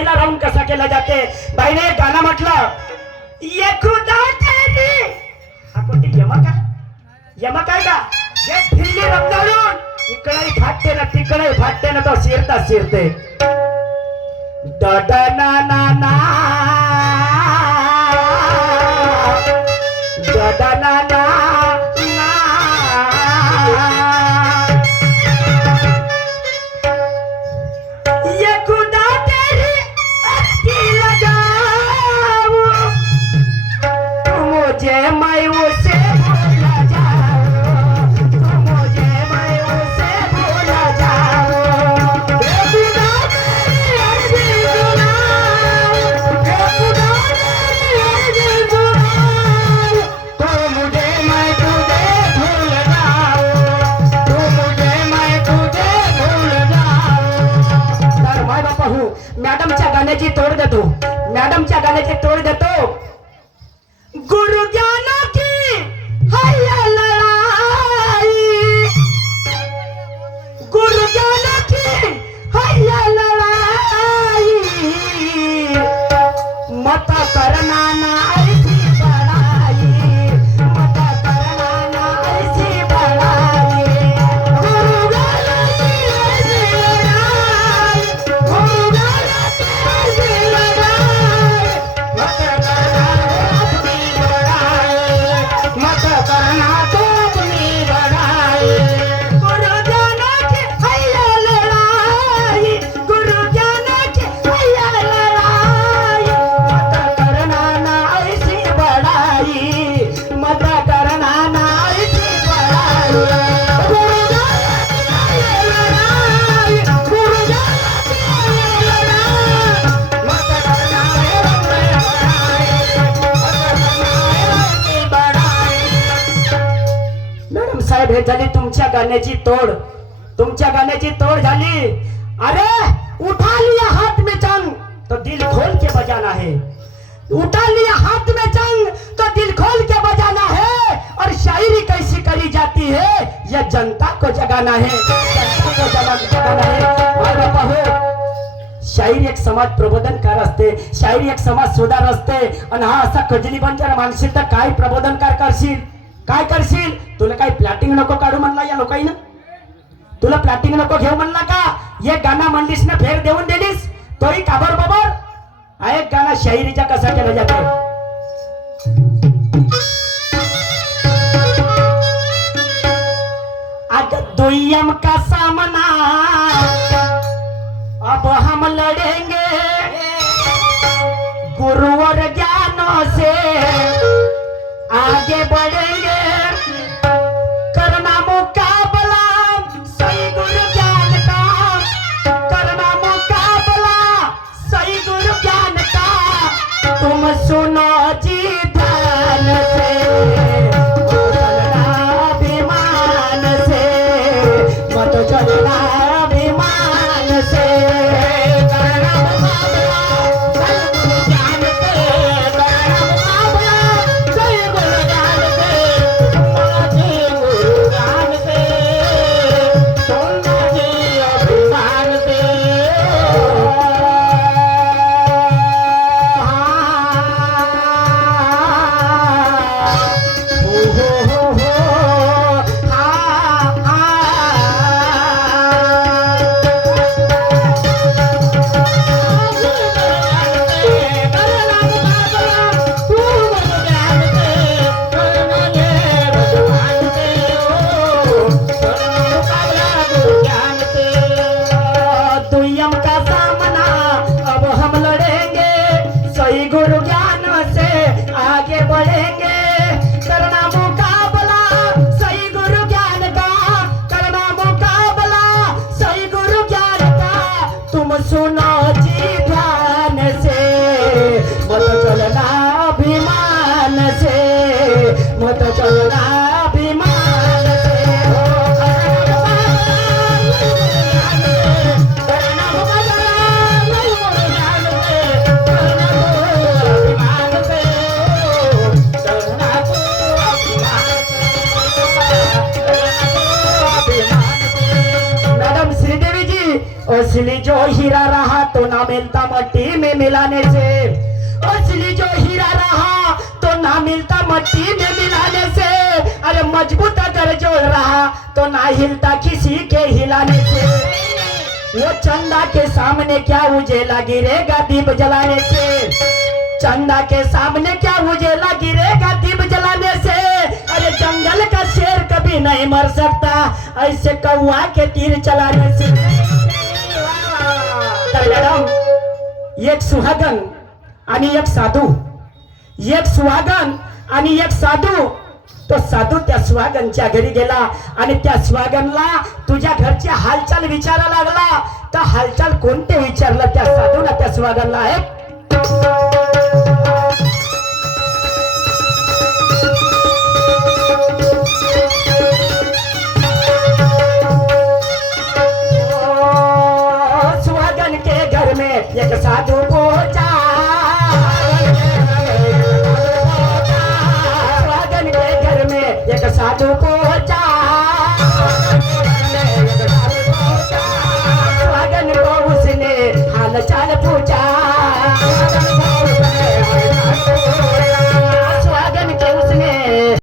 पहिला राऊंड कसा केला जाते. बाईने एक गाणं म्हटलं, ये खुदा तेरी. हा कोणती यमक आहे? यमक आहे का? जे फिरली रक्ताळून इकडे फाटते ना तिकडे फाटते ना, तो शिरता शिरते. डा ना ना ना डा ना ना मॅडमच्या गाण्याची तोड देतो. मॅडमच्या गाण्याची तोड देतो. गुरु ज्ञान की हैया लड़ाई, गुरु ज्ञान की हैया लड़ाई, मत करना ना ऐसी बड़ाई, मत करना ना ऐसी बड़ाई. गुरु ज्ञान की ऐसी लड़ाई, गुरु हे झाली तुमच्या गाण्याची तोड. तुमच्या गाण्याची तोड झाली. अरे उठा लिया हाथ में जंग तो दिल खोल के बजाना है, उठा लिया हाथ में जंग तो दिल खोल के बजाना है. और शायरी कैसी करी जाती है, यह जनता को जगाना है, जनता को जगाना है. और बाबा शायरी एक समाज प्रबोधनकार असते, शायरी एक समाज सुधार असते. आणि हा असा कजली बंजारा मानशील तर काय प्रबोधनकार करशील, काय करशील. तुला काही प्लॅटिंग नको काढू म्हणला या लोकांना, तुला प्लॅटिंग नको घेऊ म्हणला का. एक गाणं म्हणलीस ना फेर देऊन दिलीस तोही काबर बाबर. हा एक गाणं शायरीचा कसा केला जातो. आज दुय्यम का सामना अब हम लड़ेंगे गुरु और ज्ञानों से आगे बढ़ेंगे. करना मुकाबला सही गुरु ज्ञान का, करना मुकाबला सही गुरु ज्ञान का. तुम सुनो जी ध्यान से, चलना अभिमान से, मत चलना अभिमान से. करना मुकाबला सही गुरु ज्ञान से, करना मुकाबला सही गुरु ज्ञान से. गुरु ज्ञान से सुनना जी अभिमान से. असली जो हीरा रहा तो ना ना मिलता मट्टी में मिलाने से, असली जो हीरा रहा तो ना मिलता मट्टी में मिलाने से, अरे मजबूत अगर जो रहा तो ना हिलता किसी के हिलाने से। वो चंदा के सामने क्या उजेला गिरेगा दीप जलाने से, चंदा के सामने क्या उजेला गिरेगा दीप जलाने से, अरे जंगल का शेर कभी नहीं मर सकता ऐसे कौआ के तीर चलाने से। तर मॅडम, एक सुहागन आणि एक साधू, एक सुहागन आणि एक साधू, तो साधू त्या सुहागनच्या घरी गेला आणि त्या सुहागनला तुझ्या घरची हालचाल विचारा लागला. तर हालचाल कोणते विचारलं त्या साधूला त्या सुहागनला आहे. सुहागन के घर में एक साधू पहुंचा, सुहागन के घर में एक साधु